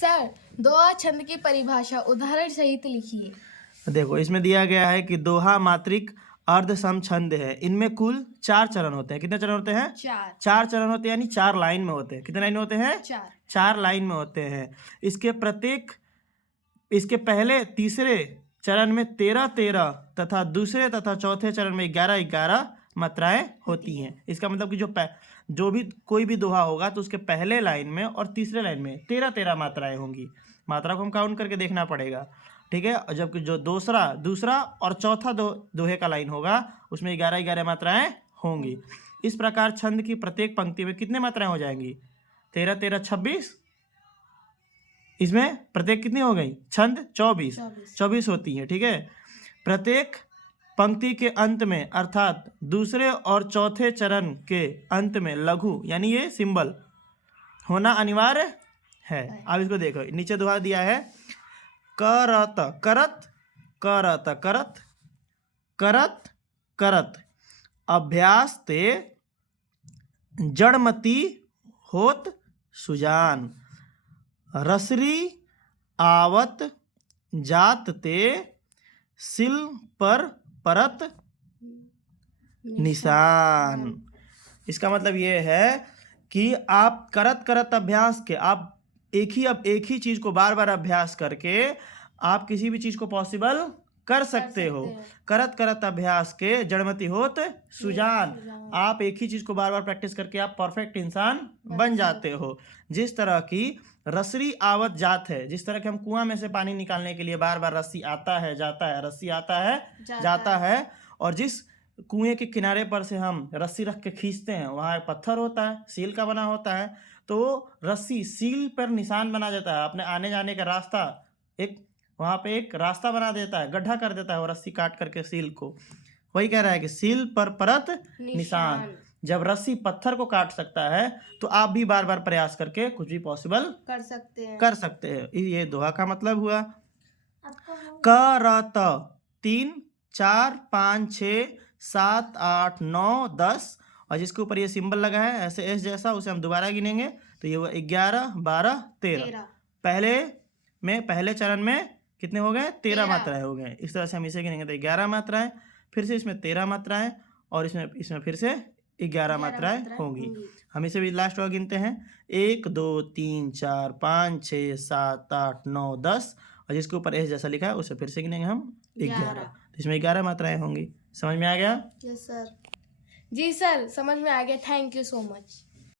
Sir, दोहा छंद की परिभाषा उदाहरण सहित लिखिए। देखो इसमें दिया गया है कि दोहा मात्रिक अर्ध सम छंद है। इनमें कुल 4 चरण होते हैं। कितने चरण होते हैं? 4। 4 चरण होते हैं, यानी 4 लाइन में होते हैं। कितने लाइन में होते हैं? 4। 4 लाइन में होते हैं। इसके पहले तीसरे चरण में 13 तथा दूसरे तथा चौथे चरण में 11 मात्राएं होती हैं। इसका मतलब कि जो भी कोई भी दोहा होगा तो उसके पहले लाइन में और तीसरे लाइन में 13 मात्राएं होंगी। मात्रा को हम काउंट करके देखना पड़ेगा, ठीक है। और जबकि जो दूसरा और चौथा दोहे का लाइन होगा उसमें 11 मात्राएं होंगी। इस प्रकार छंद की प्रत्येक पंक्ति में कितने मात्राएं हो जाएंगी? 13 26। इसमें प्रत्येक कितनी हो गई? छंद 24 होती है, ठीक है। प्रत्येक पंक्ति के अंत में अर्थात दूसरे और चौथे चरण के अंत में लघु यानी ये सिंबल होना अनिवार्य है। अब इसको देखो, नीचे दोहा दिया है करत करत करत करत करत करत अभ्यास ते जड़मती होत सुजान रसरी आवत जात ते सिल पर परत निशान। इसका मतलब ये है कि आप करत करत अभ्यास के आप एक ही चीज को बार बार अभ्यास करके आप किसी भी चीज को पॉसिबल कर सकते हो। करत करत अभ्यास के जड़मती होत सुजान। आप एक ही चीज को बार बार प्रैक्टिस करके आप परफेक्ट इंसान बन जाते हो। जिस तरह की रसरी आवत जात है, जिस तरह के हम कुआं में से पानी निकालने के लिए बार बार रस्सी आता है जाता है, रस्सी आता है जाता है, और जिस कुएं के किनारे पर से हम रस्सी रख के खींचते हैं वहाँ एक पत्थर होता है, सील का बना होता है, तो रस्सी सील पर निशान बना देता है। अपने आने जाने का रास्ता वहाँ पे एक रास्ता बना देता है, गड्ढा कर देता है वो रस्सी काट करके सील को। वही कह रहा है कि सील पर परत निशान। जब रस्सी पत्थर को काट सकता है तो आप भी बार बार प्रयास करके कुछ भी पॉसिबल कर सकते हैं। ये दोहा का मतलब हुआ। करत 3 4 5 6 7 8 9 10 और जिसके ऊपर ये सिंबल लगा है ऐसे एस जैसा, उसे हम दोबारा गिनेंगे तो ये हुआ 11 12 13। पहले चरण में कितने हो गए? 13 मात्राएं हो गए। इस तरह से हम इसे गिनेंगे तो 11 मात्राएं, फिर से इसमें 13 मात्राएं और इसमें फिर से 11 मात्राएं होंगी। हम इसे भी लास्ट वाला गिनते हैं 1 2 3 4 5 6 7 8 9 10 और जिसके ऊपर एस जैसा लिखा है उसे फिर से गिनेंगे हम 11। तो इसमें 11 मात्राएं होंगी। समझ में आ गया? Yes sir. जी सर, समझ में आ गया। Thank you so much.